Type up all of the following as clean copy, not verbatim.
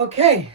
Okay,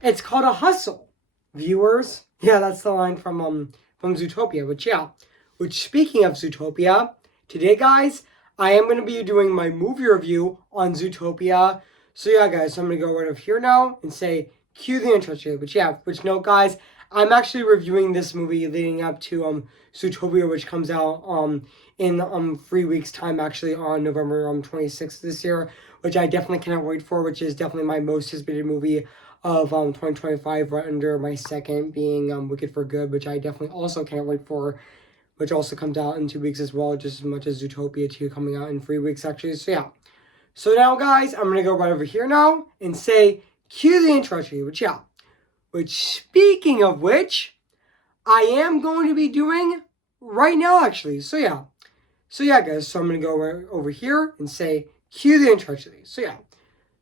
it's called a hustle, viewers. Yeah, that's the line from Zootopia. Which speaking of Zootopia, today guys, I am gonna be doing my movie review on Zootopia. So yeah, guys, so I'm gonna go right over here now and say cue the intro to it. Which note, guys, I'm actually reviewing this movie leading up to Zootopia, which comes out in 3 weeks time, actually on November 26th this year, which I definitely cannot wait for. Which is definitely my most anticipated movie of 2025, right under my second being Wicked for Good, which I definitely also can't wait for, which also comes out in 2 weeks as well, just as much as Zootopia 2 coming out in 3 weeks actually. So yeah. So now guys, I'm gonna go right over here now and say cue the intro to you, which speaking of which, I am going to be doing right now actually. So yeah. So yeah guys, so I'm gonna go right over here and say cue the intro to you. So yeah.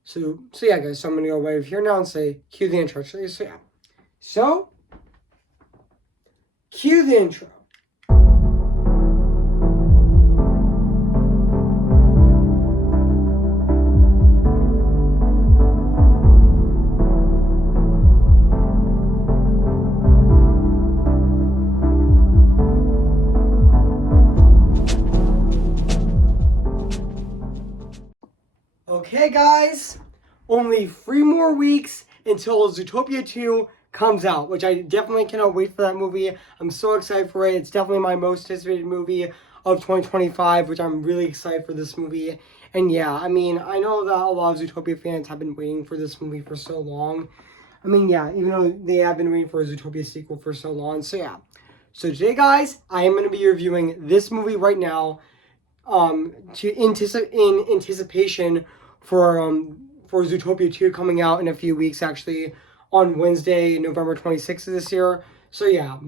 So yeah, guys. So I'm gonna go right over here now and say cue the intro. So yeah. So cue the intro. Okay, guys. Only 3 more weeks until Zootopia 2 comes out, which I definitely cannot wait for that movie. I'm so excited for it. It's definitely my most anticipated movie of 2025, which I'm really excited for this movie. And yeah, I mean, I know that a lot of Zootopia fans have been waiting for this movie for so long. I mean, yeah, even though they have been waiting for a Zootopia sequel for so long. So yeah. So today, guys, I am going to be reviewing this movie right now in anticipation for Zootopia 2 coming out in a few weeks, actually on Wednesday, November 26th of this year. So yeah,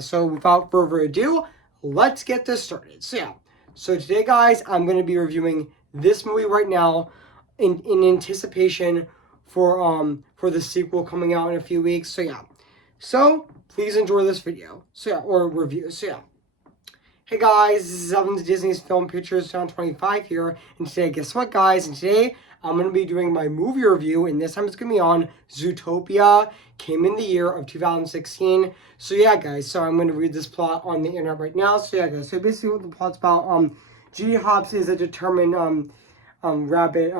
so without further ado, let's get this started. So yeah. So today guys, I'm going to be reviewing this movie right now in anticipation for the sequel coming out in a few weeks. So yeah. So please enjoy this video. So yeah, or review. So yeah. Hey guys, this is Evan's Disney's Film Pictures 2025 here, and today, guess what guys, and today I'm going to be doing my movie review, and this time it's going to be on Zootopia, came in the year of 2016, so yeah guys, so I'm going to read this plot on the internet right now, so yeah guys, so basically what the plot's about, Judy Hopps is a determined, rabbit,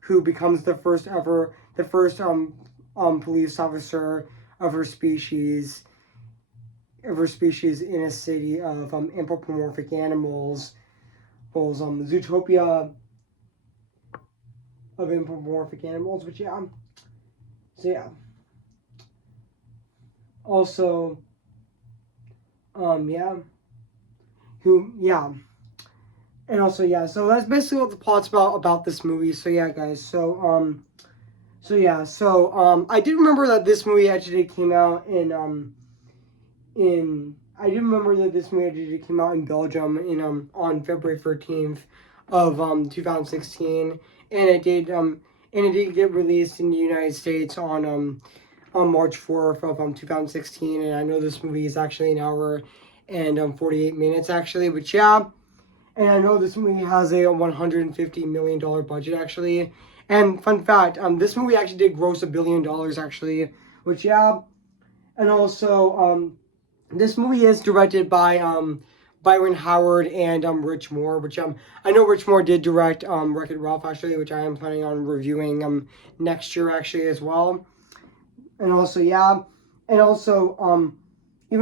who becomes the first police officer of her species, in a city of anthropomorphic animals. Zootopia of anthropomorphic animals, which yeah. So yeah. Also, yeah. And also, yeah, so that's basically what the plot's about this movie. So yeah, guys. So I did remember that this movie actually came out I do remember that this movie came out in Belgium on February 13th of 2016, and it did get released in the United States on March 4th of 2016. And I know this movie is actually an hour and 48 minutes actually, but yeah. And I know this movie has a $150 million budget actually. And fun fact, this movie actually did gross $1 billion actually, which yeah. And also this movie is directed by Byron Howard and Rich Moore, which I know Rich Moore did direct Wreck-It Ralph actually, which I am planning on reviewing next year actually as well. And also even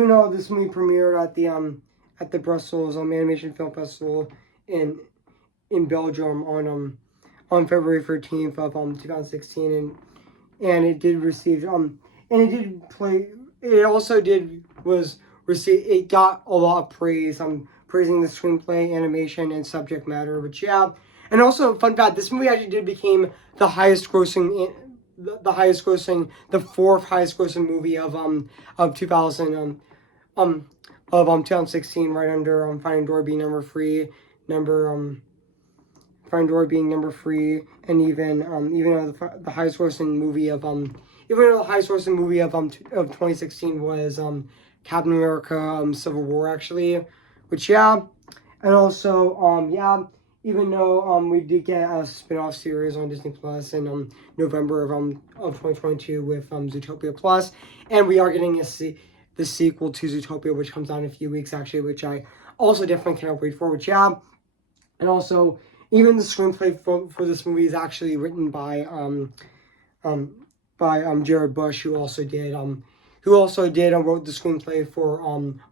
though this movie premiered at the Brussels Animation Film Festival in Belgium on February 13th of 2016, and it did receive it got a lot of praise. Praising the screenplay, animation, and subject matter, which yeah. And also, fun fact: this movie actually did become the fourth highest grossing movie of 2016, right under Finding Dory being number 3, Finding Dory being number 3, and even though the highest grossing movie of 2016 was Captain America Civil War actually, which yeah. And also even though we did get a spin-off series on Disney Plus in November of 2022 with Zootopia Plus, and we are getting the sequel to Zootopia, which comes out in a few weeks actually, which I also definitely cannot wait for. Which and also even the screenplay for this movie is actually written by Jared Bush, who also did wrote the screenplay for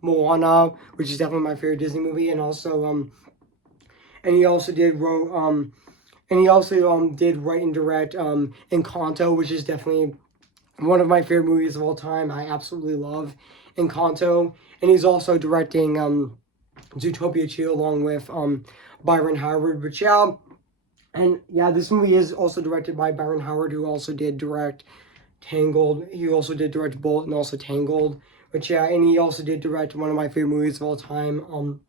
Moana, which is definitely my favorite Disney movie, and also and he also did did write and direct Encanto, which is definitely one of my favorite movies of all time. I absolutely love Encanto, and he's also directing Zootopia 2 along with Byron Howard, which this movie is also directed by Byron Howard, who also did direct Tangled. He also did direct Bolt and also Tangled, which and he also did direct one of my favorite movies of all time,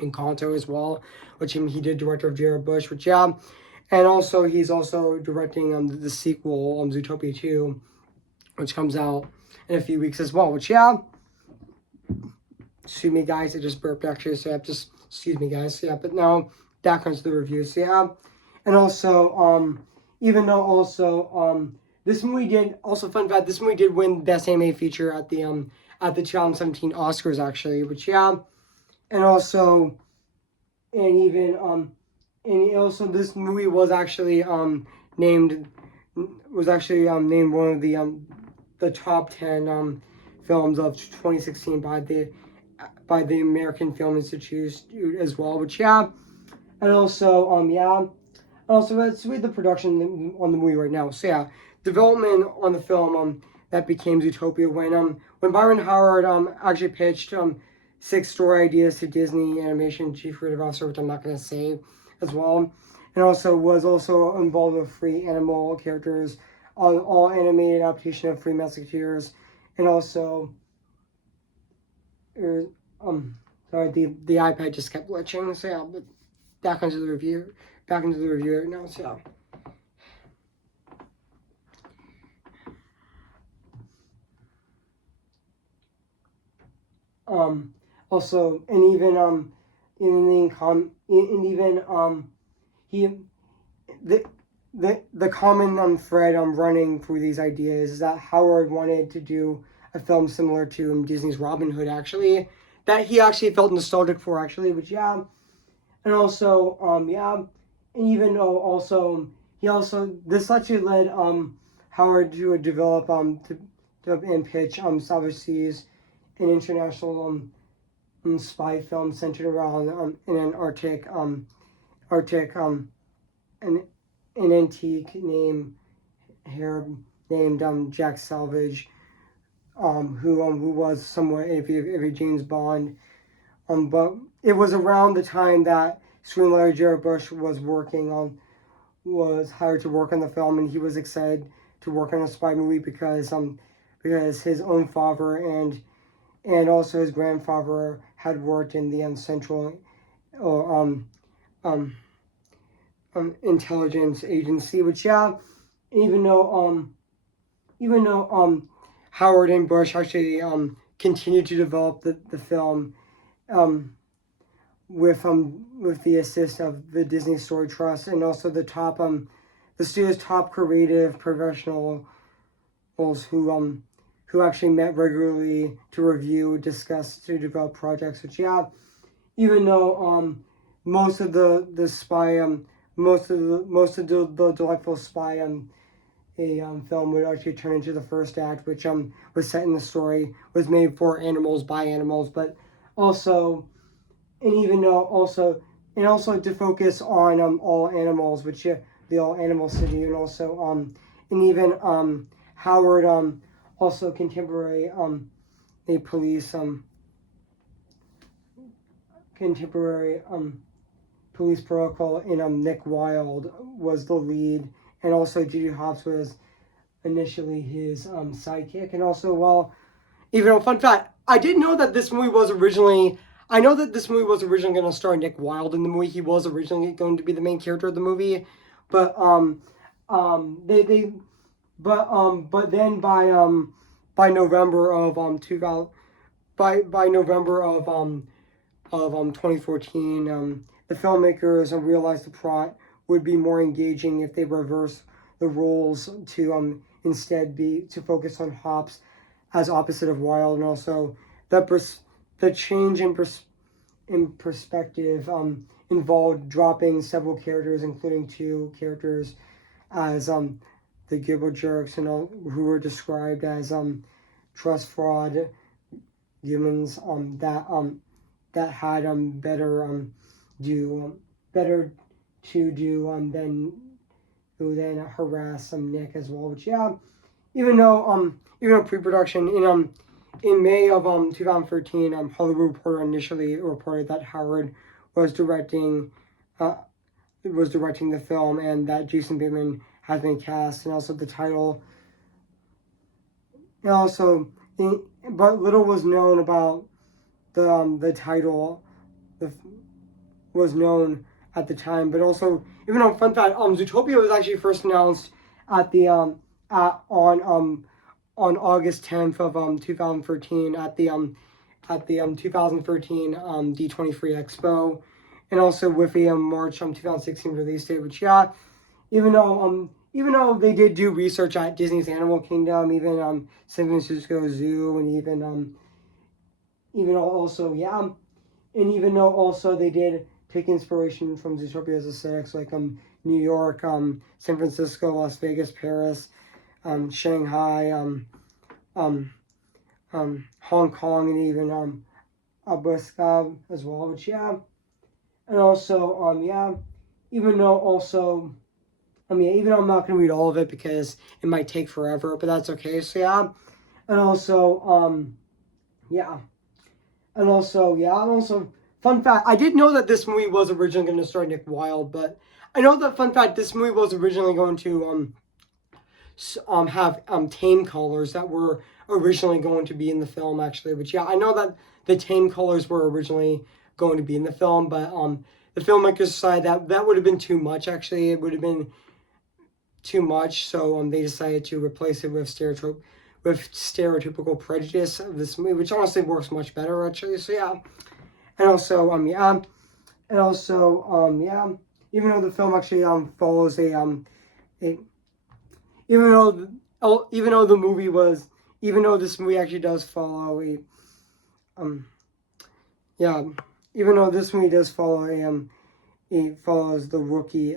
Encanto as well, which he did director of Jared Bush, which and also he's also directing the sequel Zootopia 2, which comes out in a few weeks as well, which excuse me guys, I just burped actually, so excuse me guys, but now back onto the review, so and also even though also this movie did, also fun fact, this movie did win Best Animated Feature at the 2017 Oscars actually, which and also this movie was actually named named one of the top 10 films of 2016 by the American Film Institute as well, which and also also let's read the production on the movie right now. So development on the film that became Zootopia when Byron Howard actually pitched 6 story ideas to Disney Animation Chief Creative Officer, which I'm not going to say as well, and also was also involved with free animal characters on all animated adaptation of Three Musketeers, and also sorry, the iPad just kept glitching, so but back into the review right now, so also, and even the common thread running through these ideas is that Howard wanted to do a film similar to Disney's Robin Hood, actually, that he actually felt nostalgic for, actually, which and also and even though also this actually led Howard to develop and pitch Savage Seas, an international spy film centered around in an an antique named Jack Salvage, who was somewhat of a James Bond, but it was around the time that screenwriter Jared Bush was hired to work on the film, and he was excited to work on a spy movie because his own father and also his grandfather had worked in the Central intelligence agency, which even though Howard and Bush actually continued to develop the film with the assist of the Disney Story Trust and also the studio's top creative professionals who actually met regularly to review, discuss, to develop projects. Which even though most of the delightful spy film would actually turn into the first act, which was set in the story, was made for animals by animals, but also to focus on all animals, which the all animal city, and also and even Howard also contemporary a police police protocol in Nick Wilde was the lead, and also Judy Hopps was initially his sidekick. And also, even a fun fact, I didn't know that this movie was originally. I know that this movie was originally going to star Nick Wilde in the movie. He was originally going to be the main character of the movie, but but then by November of 2000 by November of 2014, the filmmakers realized the plot would be more engaging if they reversed the roles to instead be to focus on Hops as opposite of Wild, and also the change in perspective involved dropping several characters, including two characters as the Gibble Jerks, and all who were described as trust fraud humans that had better to do than who then harass Nick as well. Which even though pre-production in May of 2013, Hollywood Reporter initially reported that Howard was directing the film and that Jason Bateman has been cast, and also the title. And also, but little was known about the title. Was known at the time, but also, even though, fun fact, Zootopia was actually first announced at the on August 10th of 2013 at the 2013 D23 Expo, and also with a March 2016 release date. Which even though they did do research at Disney's Animal Kingdom, even San Francisco Zoo, and even though also they did take inspiration from Zootopia's aesthetics, like New York, San Francisco, Las Vegas, Paris, Shanghai, Hong Kong, and even Abuska as well. Which and also even though I'm not gonna read all of it because it might take forever, but that's okay. So and also, fun fact, I did know that this movie was originally going to star Nick Wilde, but I know that, fun fact, this movie was originally going to have tame colors that were originally going to be in the film, actually. But I know that the tame colors were originally going to be in the film, but the filmmakers decided that would have been too much, actually. It would have been too much, so they decided to replace it with stereotypical prejudice of this movie, which honestly works much better, actually. So and also even though the film actually follows even though this movie actually does follow even though this movie does follow it follows the rookie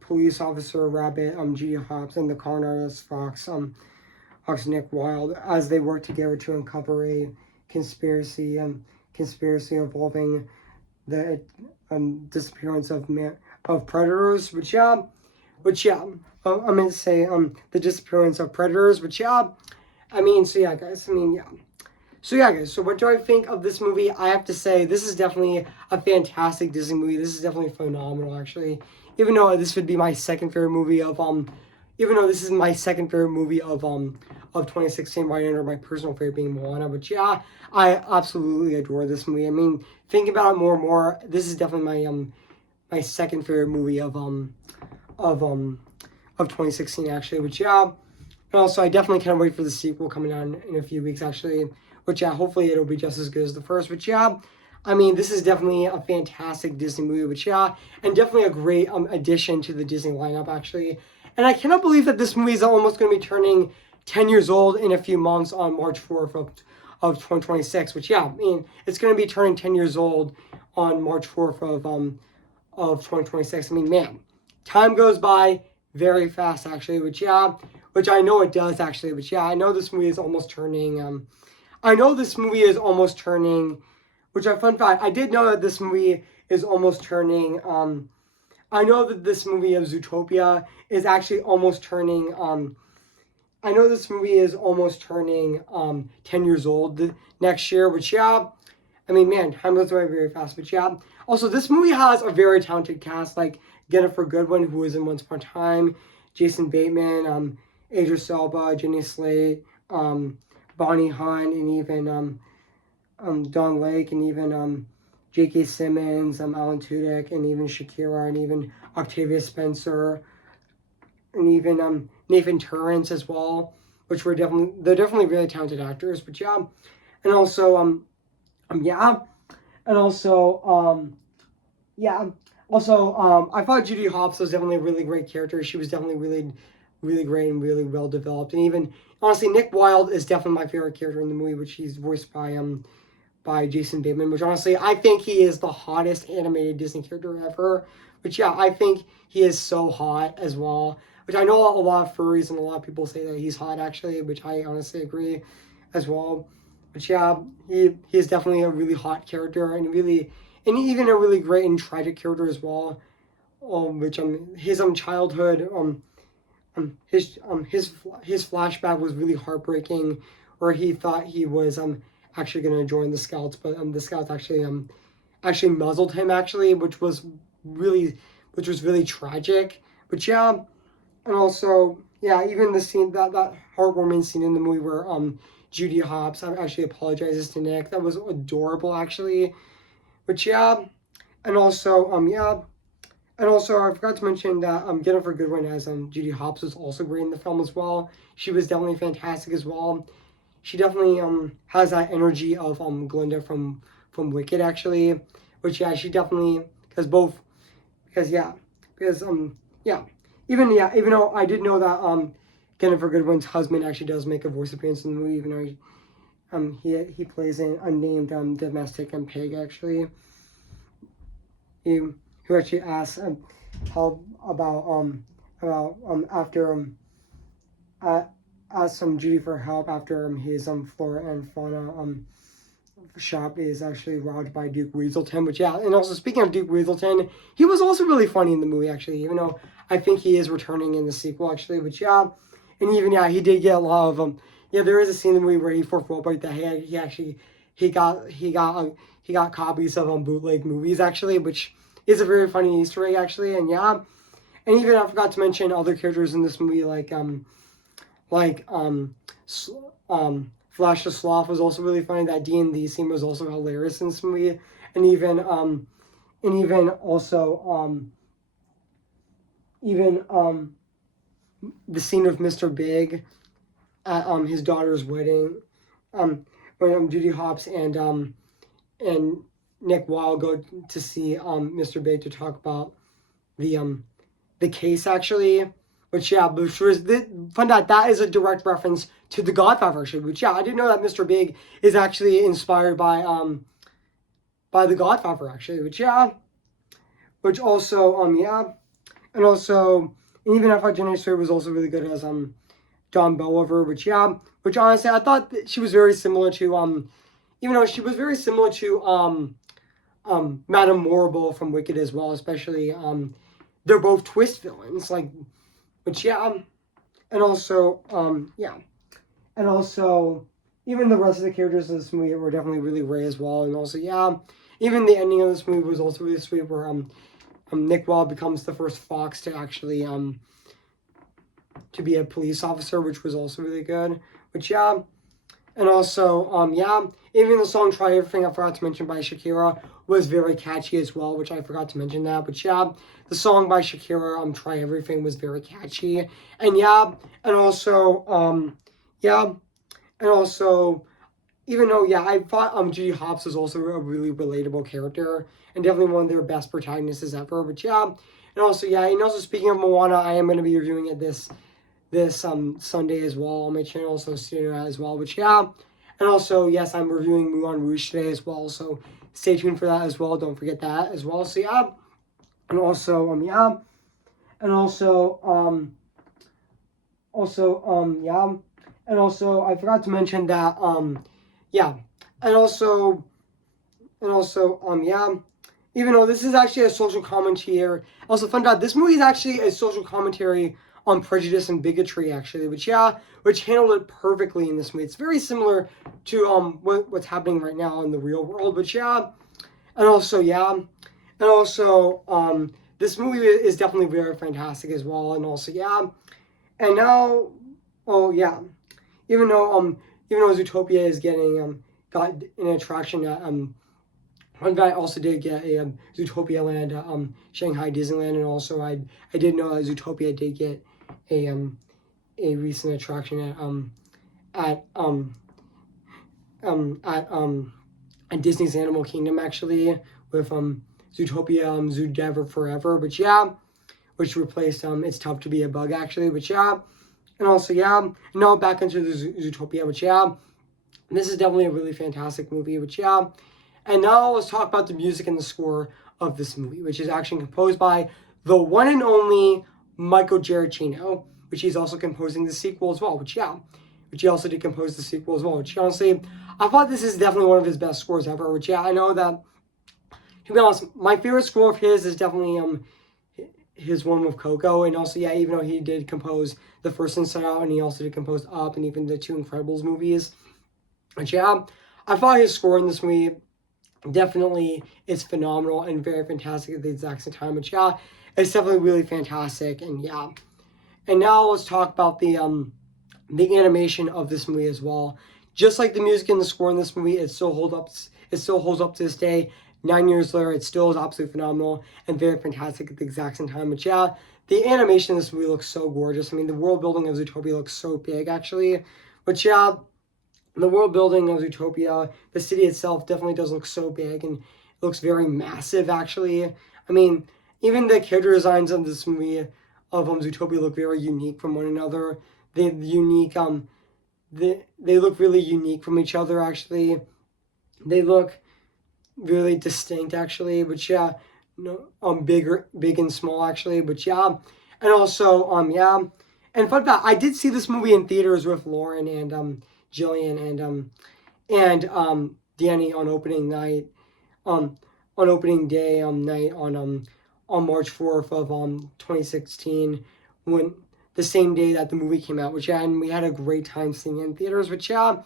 police officer Rabbit, G. Hops, and the con artist Fox Nick Wilde, as they work together to uncover a conspiracy involving the disappearance of predators. I'm gonna say the disappearance of predators. Guys. So what do I think of this movie? I have to say, this is definitely a fantastic Disney movie. This is definitely phenomenal, actually. Even though this would be my second favorite movie of 2016, right under my personal favorite being Moana. But I absolutely adore this movie. I mean, thinking about it more and more, this is definitely my second favorite movie of 2016, actually. And also, I definitely can't wait for the sequel coming out in a few weeks, actually. Hopefully it'll be just as good as the first. This is definitely a fantastic Disney movie, and definitely a great addition to the Disney lineup, actually. And I cannot believe that this movie is almost going to be turning 10 years old in a few months on March 4th of 2026, it's going to be turning 10 years old on March 4th of 2026. Time goes by very fast, actually, which I know it does, actually. I know this movie is almost turning, fun fact, I did know that this movie is almost turning, I know that this movie of Zootopia is actually almost turning, I know this movie is almost turning 10 years old next year, time goes by very fast. Also, this movie has a very talented cast, like Jennifer Goodwin, who was in Once Upon a Time, Jason Bateman, Idris Elba, Jenny Slate, Bonnie Hunt, and even Don Lake, and even J.K. Simmons, Alan Tudyk, and even Shakira, and even Octavia Spencer, and even Nathan Torrance as well, which they're definitely really talented actors. And also and also yeah. Also, I thought Judy Hopps was definitely a really great character. She was definitely really great and really well developed. And even honestly, Nick Wilde is definitely my favorite character in the movie, which he's voiced by Jason Bateman. Which honestly, I think he is the hottest animated Disney character ever. Which yeah, I think he is so hot as well. Which I know a lot of furries and a lot of people say that he's hot actually, which I honestly agree as well. But yeah, he is definitely a really hot character and even a really great and tragic character as well. Which his childhood his flashback was really heartbreaking, where he thought he was actually going to join the Scouts, but the Scouts actually muzzled him actually, which was really tragic. But yeah, and also yeah, even the scene that heartwarming scene in the movie where Judy Hopps actually apologizes to Nick, that was adorable actually. But yeah, and also yeah. And also, I forgot to mention that Jennifer Goodwin as Judy Hopps was also great in the film as well. She was definitely fantastic as well. She definitely has that energy of Glinda from Wicked actually, which yeah, she definitely because yeah because yeah even though I did know that Jennifer Goodwin's husband actually does make a voice appearance in the movie, even though he plays an unnamed domestic pig actually. He who actually asks help about after asked Judy for help after his flora and fauna shop is actually robbed by Duke Weaselton. Which yeah, and also speaking of Duke Weaselton, he was also really funny in the movie actually, even though I think he is returning in the sequel actually. But yeah, and even yeah, he did get a lot of yeah, there is a scene in the movie where he foretold that he actually he got copies of bootleg movies actually, which is a very funny Easter egg actually. And yeah, and even I forgot to mention other characters in this movie like Flash the Sloth was also really funny. That D&D scene was also hilarious in this movie, and even also even the scene with Mr. Big at his daughter's wedding, when Judy Hopps and Nick Wilde go to see Mr. Big to talk about the the case actually, which yeah, which was fun that is a direct reference to The Godfather actually. Which yeah, I didn't know that Mr. Big is actually inspired by The Godfather actually. Which yeah, which also yeah, and also and even I thought Jenny Stewart was also really good as Don Belliver. Which yeah, which honestly I thought that she was very similar to even though she was very similar to Madame Morrible from Wicked as well, especially they're both twist villains like. Which yeah, and also yeah, and also even the rest of the characters in this movie were definitely really great as well. And also yeah, even the ending of this movie was also really sweet, where Nick Wilde becomes the first fox to actually to be a police officer, which was also really good. Which yeah, and also yeah, even the song "Try Everything" I forgot to mention by Shakira was very catchy as well, which I forgot to mention that. But yeah, the song by Shakira "Try Everything" was very catchy, and yeah, and also yeah, and also even though yeah, I thought Judy Hopps was also a really relatable character and definitely one of their best protagonists ever. But yeah, and also yeah, and also speaking of Moana, I am going to be reviewing it this Sunday as well on my channel, so stay tuned as well. Which yeah, and also yes, I'm reviewing Moulin Rouge today as well, so stay tuned for that as well. Don't forget that as well. So yeah, and also yeah, and also yeah, and also I forgot to mention that yeah, and also yeah, even though this is actually a social commentary, also found out this movie is actually a social commentary on prejudice and bigotry actually, which yeah, which handled it perfectly in this movie. It's very similar to what's happening right now in the real world, which yeah, and also yeah, and also this movie is definitely very fantastic as well, and also yeah, and now oh yeah, even though Zootopia is getting got an attraction at one guy also did get a Zootopia land at Shanghai Disneyland, and also I did know that Zootopia did get a recent attraction at at and Disney's Animal Kingdom actually with Zootopia, Zoo Forever, but yeah, which replaced It's Tough to Be a Bug actually, but yeah, and also yeah, no, back into the Zootopia, but yeah, this is definitely a really fantastic movie, but yeah, and now let's talk about the music and the score of this movie, which is actually composed by the one and only Michael Giacchino, which he's also composing the sequel as well, which he also did compose the sequel as well, which honestly, I thought this is definitely one of his best scores ever, which yeah, I know that, to be honest, my favorite score of his is definitely his one with Coco, and also yeah, even though he did compose the first Inside Out, and he also did compose Up, and even the two Incredibles movies, which yeah, I thought his score in this movie definitely is phenomenal and very fantastic at the exact same time, which yeah, it's definitely really fantastic, and yeah. And now let's talk about the animation of this movie as well. Just like the music and the score in this movie, it still holds up. It still holds up to this day. 9 years later, it still is absolutely phenomenal and very fantastic at the exact same time. But yeah, the animation in this movie looks so gorgeous. I mean, the world building of Zootopia looks so big, actually. But yeah, the world building of Zootopia, the city itself definitely does look so big and it looks very massive, actually. I mean, even the character designs of this movie of Zootopia look very unique from one another. They look really unique from each other, actually. They look really distinct, actually. But yeah, no, big and small, actually. But yeah, and also yeah. And fun fact, I did see this movie in theaters with Lauren and Jillian and Danny on opening night, on opening day night on March 4th of 2016, when the same day that the movie came out, which yeah, and we had a great time seeing it in theaters, which yeah,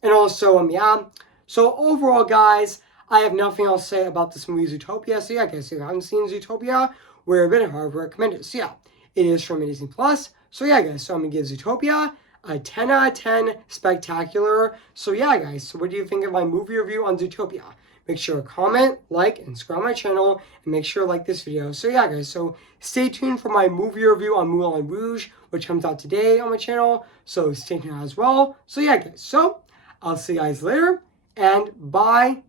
and also yeah. So overall, guys, I have nothing else to say about this movie Zootopia. So yeah, guys, if you haven't seen Zootopia, we're a bit hard to recommend it. So yeah, it is from Disney Plus. So yeah, guys, so I'm gonna give Zootopia a 10 out of 10 spectacular. So yeah, guys, so what do you think of my movie review on Zootopia? Make sure to comment, like, and subscribe my channel, and make sure to like this video. So yeah, guys, so stay tuned for my movie review on Moulin Rouge, which comes out today on my channel. So stay tuned as well. So yeah, guys, so I'll see you guys later, and bye.